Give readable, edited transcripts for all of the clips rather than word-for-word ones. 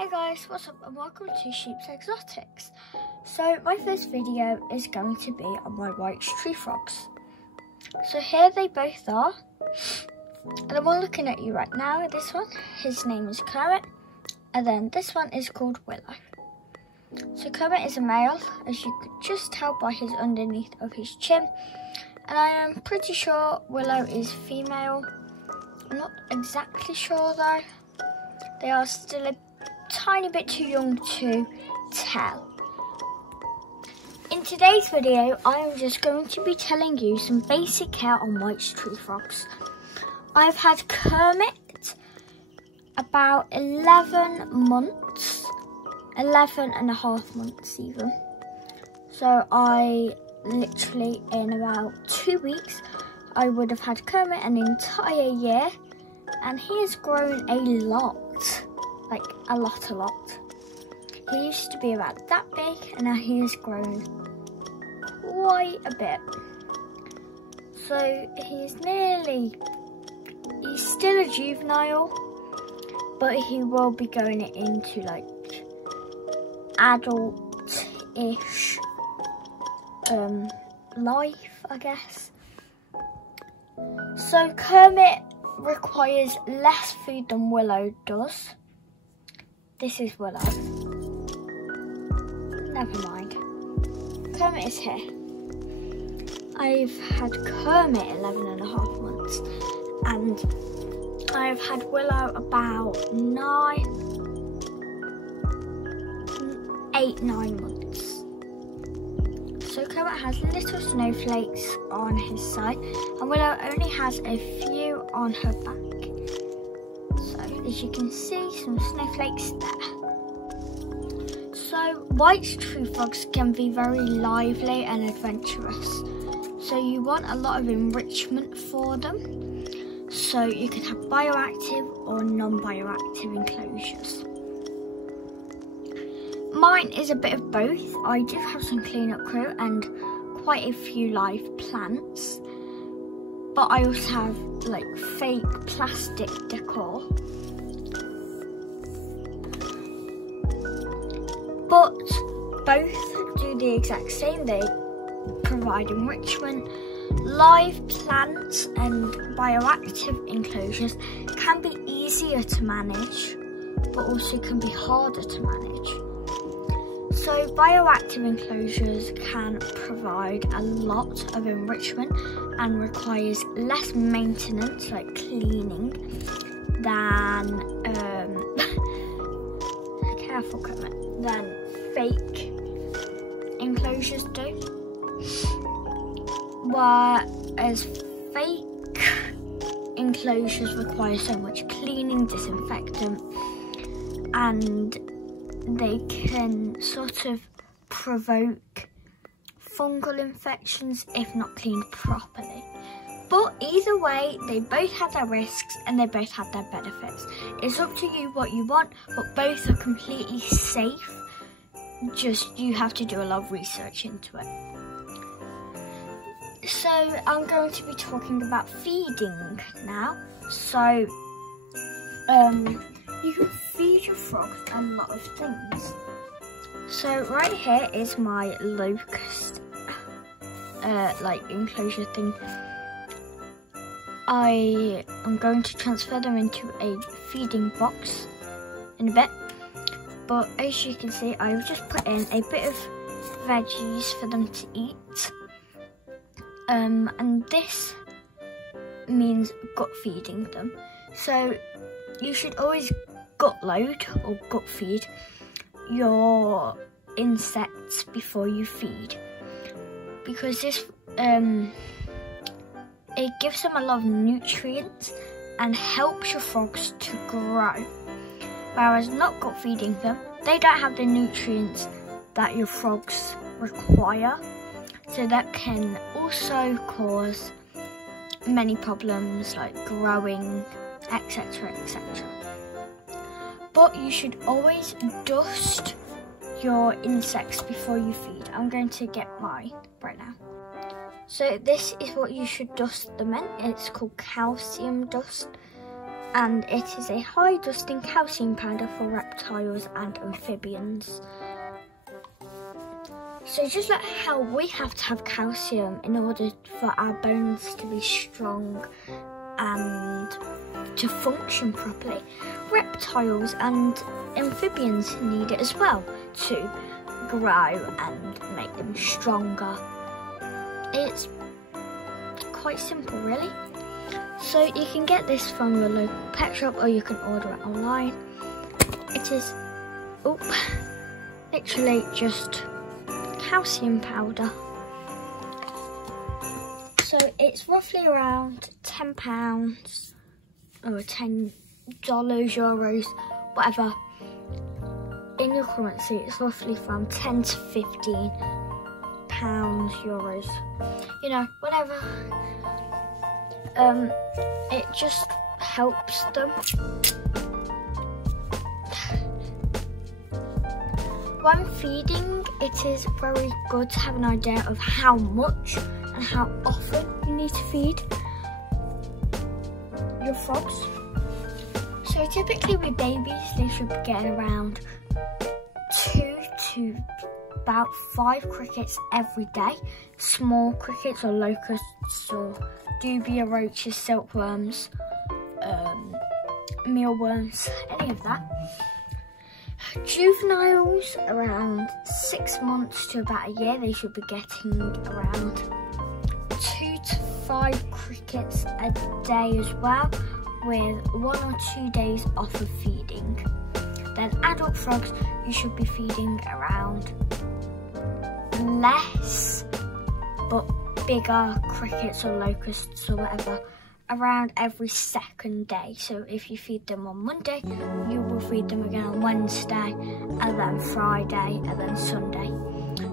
Hey guys, what's up and welcome to Sheeps.Exotics. So my first video is going to be on my white tree frogs. So here they both are. And the one looking at you right now, this one, his name is Kermit. And then this one is called Willow. So Kermit is a male, as you could just tell by his underneath of his chin. And I am pretty sure Willow is female. I'm not exactly sure though. They are still a tiny bit too young to tell. In today's video, I am just going to be telling you some basic care on white tree frogs. I've had Kermit about 11 months, 11 and a half months even. So I literally, in about 2 weeks, I would have had Kermit an entire year, and he has grown a lot. Like a lot. He used to be about that big and now he has grown quite a bit. So he's still a juvenile, but he will be going into like adult-ish life, I guess. So Kermit requires less food than Willow does. This is Willow. Never mind. Kermit is here. I've had Kermit 11 and a half months, and I've had Willow about 8-9 months. So Kermit has little snowflakes on his side, and Willow only has a few on her back. So as you can see, some snowflakes there. So white tree frogs can be very lively and adventurous. So you want a lot of enrichment for them. So you can have bioactive or non-bioactive enclosures. Mine is a bit of both. I do have some cleanup crew and quite a few live plants. But I also have like fake plastic decor. But both do the exact same. They provide enrichment. Live plants and bioactive enclosures can be easier to manage, but also can be harder to manage. So bioactive enclosures can provide a lot of enrichment and requires less maintenance, like cleaning, than careful Kermit, than fake enclosures do. Whereas fake enclosures require so much cleaning, disinfectant, and they can sort of provoke fungal infections if not cleaned properly. But either way, they both have their risks and they both have their benefits. It's up to you what you want, but both are completely safe. Just you have to do a lot of research into it. So I'm going to be talking about feeding now. So you can feed your frogs a lot of things. So right here is my locust like enclosure thing. I am going to transfer them into a feeding box in a bit. But as you can see, I've just put in a bit of veggies for them to eat. And this means gut feeding them. So you should always gut load or gut feed your insects before you feed, because this it gives them a lot of nutrients and helps your frogs to grow. Whereas not gut feeding them, they don't have the nutrients that your frogs require. So that can also cause many problems like growing, etc, etc. But you should always dust your insects before you feed. I'm going to get mine right now. So this is what you should dust them in. It's called calcium dust. and it is a high dusting calcium powder for reptiles and amphibians. So just like how we have to have calcium in order for our bones to be strong and to function properly, reptiles and amphibians need it as well to grow and make them stronger. It's quite simple, really. So you can get this from your local pet shop or you can order it online. It is literally just calcium powder. So it's roughly around £10 or $10, euros, whatever. In your currency, it's roughly from 10 to 15 pounds, euros. You know, whatever. It just helps them. When feeding, it is very good to have an idea of how much and how often you need to feed your frogs. So typically with babies, they should be getting around 2 to about 5 crickets every day. Small crickets or locusts or dubia roaches, silkworms, mealworms, any of that. Juveniles, around 6 months to about a year, they should be getting around 2 to 5 crickets a day as well, with 1 or 2 days off of feeding. Then adult frogs, you should be feeding around less but bigger crickets or locusts or whatever around every 2nd day. So if you feed them on Monday, you will feed them again on Wednesday, and then Friday, and then Sunday.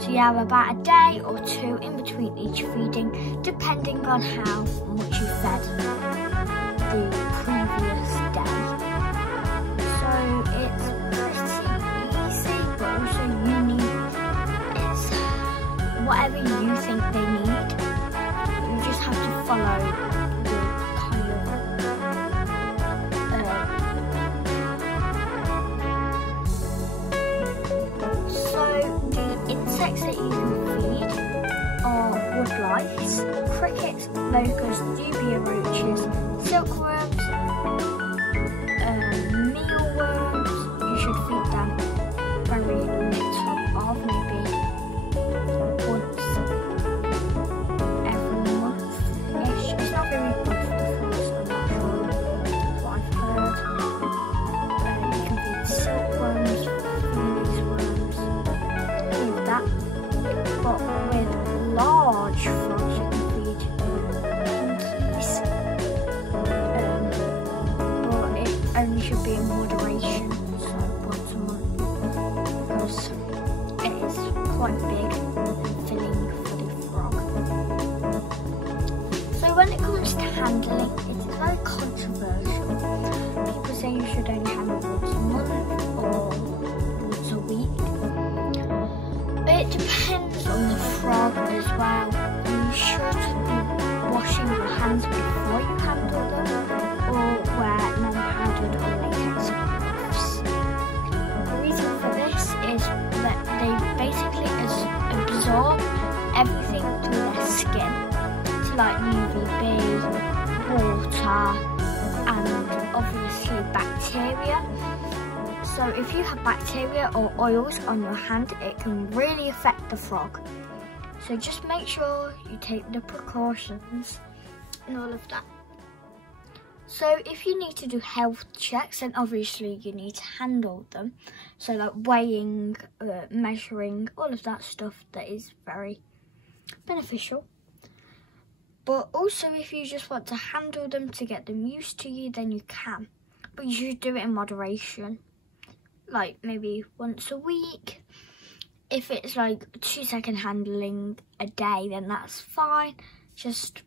So you have about a day or 2 in between each feeding, depending on how much you fed the previous day. So it's pretty easy, but also it's whatever you think they need. You just have to follow insects that you can feed are woodlice, crickets, locusts, dubia roaches, silkworms, mealworms. You should feed them very little of, maybe once every month-ish. It's not very good for the frogs, I'm not sure. That's what I've heard. You can feed silkworms, but with large frogs you can feed pinkies, but it only should be in moderation, so once a month, because it is quite big and filling for the frog. So when it comes to handling, it is very controversial. People say you should only handle once a month or once a week. It depends on the frog as well. You should be washing your hands before you handle them, or wear non-powdered or latex gloves. The reason for this is that they basically absorb everything through their skin, so like UVB, water, and obviously bacteria. So if you have bacteria or oils on your hand, it can really affect the frog. So just make sure you take the precautions and all of that. So if you need to do health checks, then obviously you need to handle them. So like weighing, measuring, all of that stuff that is very beneficial. But also if you just want to handle them to get them used to you, then you can. But you should do it in moderation. Like maybe once a week. If it's like 2-second handling a day, then that's fine. Just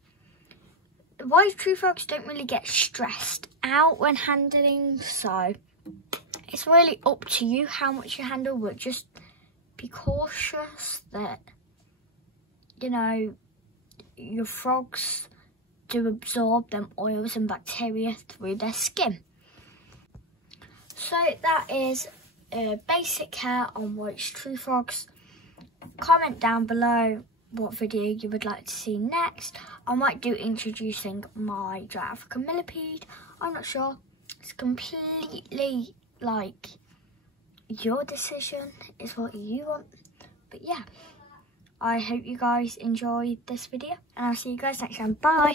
white tree frogs don't really get stressed out when handling, so it's really up to you how much you handle, but just be cautious that, you know, your frogs to absorb them oils and bacteria through their skin. So that is a basic care on white tree frogs. Comment down below what video you would like to see next. I might do introducing my dry African millipede. I'm not sure. It's completely like your decision, is what you want. But yeah, I hope you guys enjoyed this video and I'll see you guys next time. Bye.